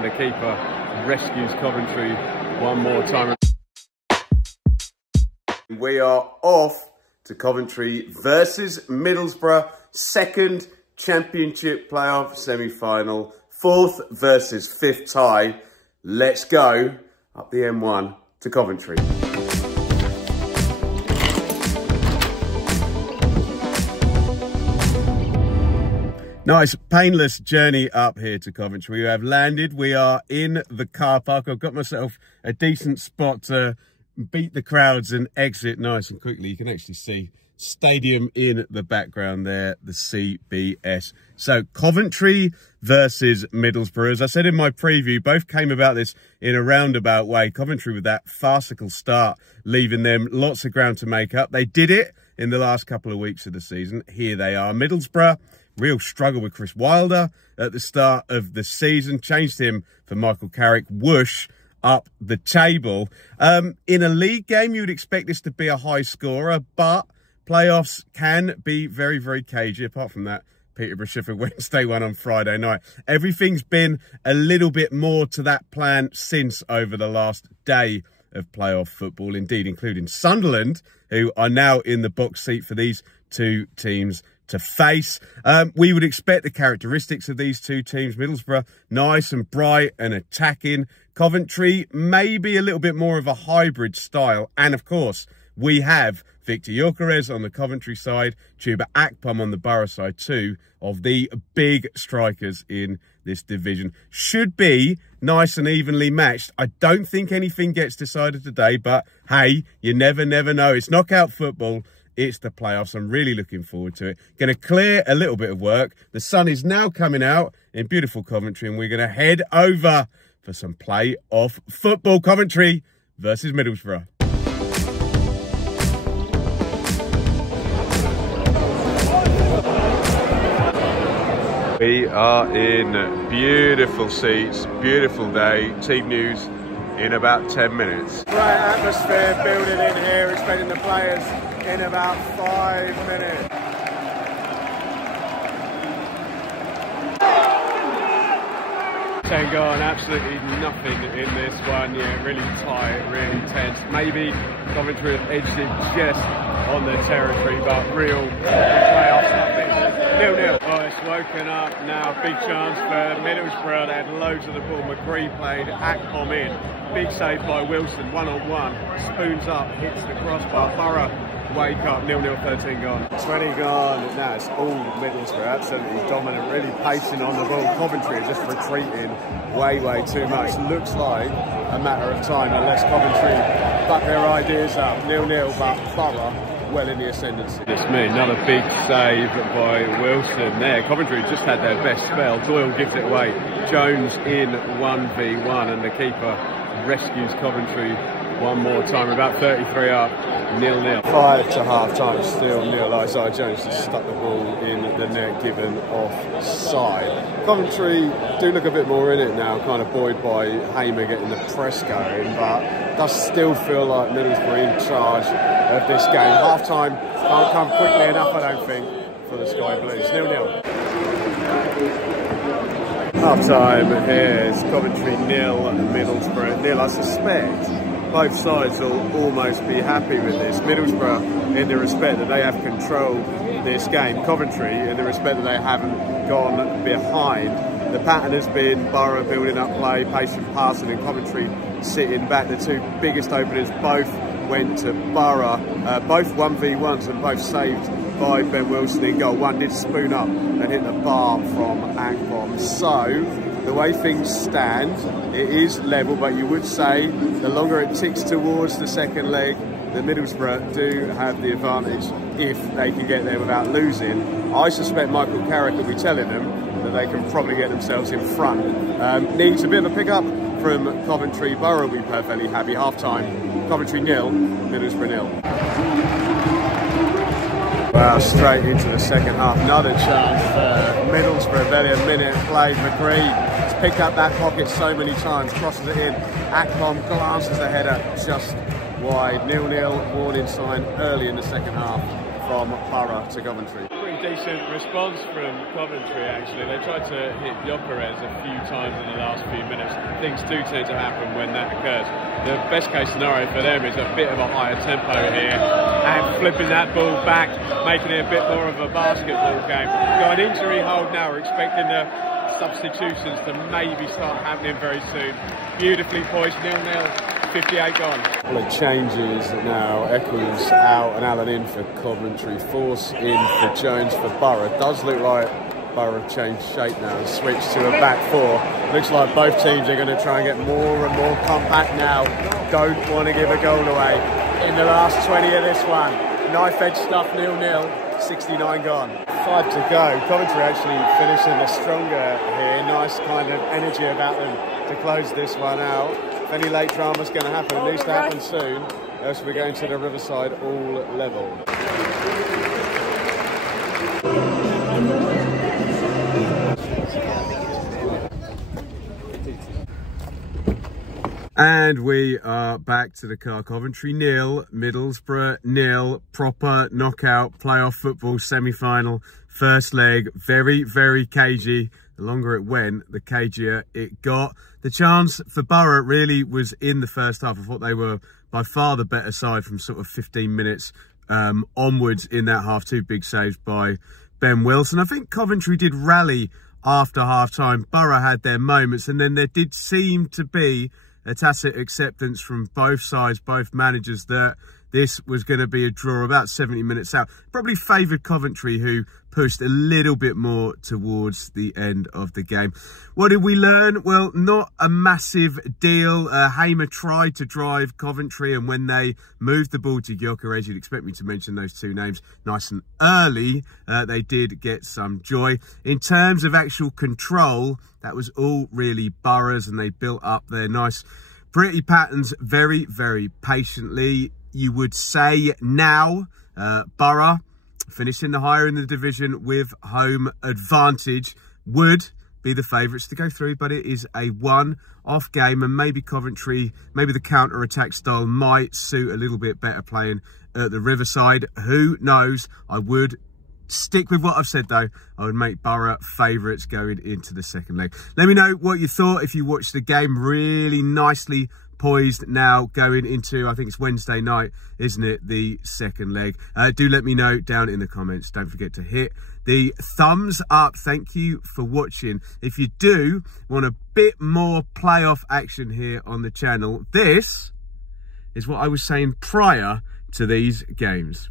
and the keeper rescues Coventry one more time. We are off to Coventry versus Middlesbrough, second championship playoff semi-final, fourth versus fifth tie. Let's go up the M1 to Coventry. Nice, painless journey up here to Coventry. We have landed. We are in the car park. I've got myself a decent spot to beat the crowds and exit nice and quickly. You can actually see stadium in the background there, the CBS. So Coventry versus Middlesbrough. As I said in my preview, both came about this in a roundabout way. Coventry with that farcical start, leaving them lots of ground to make up. They did it in the last couple of weeks of the season. Here they are. Middlesbrough, real struggle with Chris Wilder at the start of the season. Changed him for Michael Carrick. Whoosh, up the table. In a league game, you would expect this to be a high scorer, but playoffs can be very, very cagey. Apart from that Peterborough Sheffield Wednesday one on Friday night, everything's been a little bit more to that plan since over the last day of playoff football, indeed, including Sunderland, who are now in the box seat for these two teams to face. We would expect the characteristics of these two teams. Middlesbrough, nice and bright and attacking. Coventry, maybe a little bit more of a hybrid style. And of course, we have Victor Gyökeres on the Coventry side, Chuba Akpom on the Borough side, two of the big strikers in this division. Should be nice and evenly matched. I don't think anything gets decided today, but hey, you never know. It's knockout football. It's the playoffs. I'm really looking forward to it. Going to clear a little bit of work. The sun is now coming out in beautiful Coventry, and we're going to head over for some playoff football. Coventry versus Middlesbrough. We are in beautiful seats, beautiful day. Team news in about 10 minutes. Great atmosphere building in here, expecting the players in about 5 minutes. Ten gone, absolutely nothing in this one. Yeah, really tight, really tense. Maybe Coventry have edged it just on their territory, but real playoffs, nothing. 0-0. Oh, it's woken up now. Big chance for Middlesbrough. They had loads of the ball. McGree played Akpom in. Big save by Wilson, one-on-one. Spoons up, hits the crossbar. Borough wake up, 0-0, 13 gone. 20 gone. Now it's all Middlesbrough, absolutely dominant, really pacing on the ball. Coventry are just retreating way too much. Looks like a matter of time unless Coventry back their ideas up. 0-0, but Borough well in the ascendancy. It's me, another big save by Wilson there. Coventry just had their best spell. Doyle gives it away. Jones in 1v1, and the keeper rescues Coventry one more time. About 33 up, 0-0. 5 to half time, still nil. Isaiah Jones just stuck the ball in the net, given offside. Coventry do look a bit more in it now, kind of buoyed by Hamer getting the press going, but does still feel like Middlesbrough in charge of this game. Half time can't come quickly enough, I don't think, for the Sky Blues. 0-0. Half time here is Coventry 0 and Middlesbrough 0. I suspect both sides will almost be happy with this. Middlesbrough in the respect that they have controlled this game. Coventry in the respect that they haven't gone behind. The pattern has been Borough building up play, patient passing, and Coventry sitting back. The two biggest openers both went to Borough, both 1v1s and both saved by Ben Wilson in goal. One did spoon up and hit the bar from Akpom. So the way things stand, it is level, but you would say the longer it ticks towards the second leg, the Middlesbrough do have the advantage if they can get there without losing. I suspect Michael Carrick will be telling them that they can probably get themselves in front. Needs a bit of a pick-up from Coventry. Borough will be perfectly happy. Half-time, Coventry 0, Middlesbrough 0. Wow, straight into the second half. Another chance for Middlesbrough. Barely a minute played. McGree has picked up that pocket so many times, crosses it in. Akpom glances the header just wide. 0-0, warning sign early in the second half from Borough to Coventry. decent response from Coventry, actually. They tried to hit Gyökeres a few times in the last few minutes. Things do tend to happen when that occurs. The best case scenario for them is a bit of a higher tempo here and flipping that ball back, making it a bit more of a basketball game. Got an injury hold now. We're expecting the substitutions to maybe start happening very soon. Beautifully poised, 0-0, 58 gone. Well, it changes now. Eccles out and Allen in for Coventry. Force in for Jones for Borough. It does look like Borough have changed shape now and switched to a back four. Looks like both teams are going to try and get more and more compact now. Don't want to give a goal away in the last 20 of this one. Knife edge stuff, 0-0, 69 gone. 5 to go. Coventry actually finishing the stronger here. Nice kind of energy about them to close this one out. If any late drama's going to happen, it needs to happen soon. Else we're going to the Riverside all level. And we are back to the car. Coventry 0, Middlesbrough 0. Proper knockout playoff football semi-final. First leg, very, very cagey. The longer it went, the cagier it got. The chance for Borough really was in the first half. I thought they were by far the better side from sort of 15 minutes onwards in that half. 2 big saves by Ben Wilson. I think Coventry did rally after half-time. Borough had their moments, and then there did seem to be a tacit acceptance from both sides, both managers, that this was going to be a draw about 70 minutes out. Probably favoured Coventry, who pushed a little bit more towards the end of the game. What did we learn? Well, not a massive deal. Hamer tried to drive Coventry, and when they moved the ball to Gyökeres, you'd expect me to mention those 2 names nice and early, they did get some joy. In terms of actual control, that was all really Borough's, and they built up their nice, pretty patterns very, very patiently. You would say now, Borough, finishing the higher in the division with home advantage, would be the favourites to go through, but it is a one-off game, and maybe Coventry, maybe the counter-attack style might suit a little bit better playing at the Riverside. Who knows? I would stick with what I've said, though. I would make Borough favourites going into the second leg. Let me know what you thought if you watched the game. Really nicely poised now going into, I think it's Wednesday night, isn't it, the second leg. Do let me know down in the comments. Don't forget to hit the thumbs up. Thank you for watching. If you do want a bit more playoff action here on the channel, this is what I was saying prior to these games.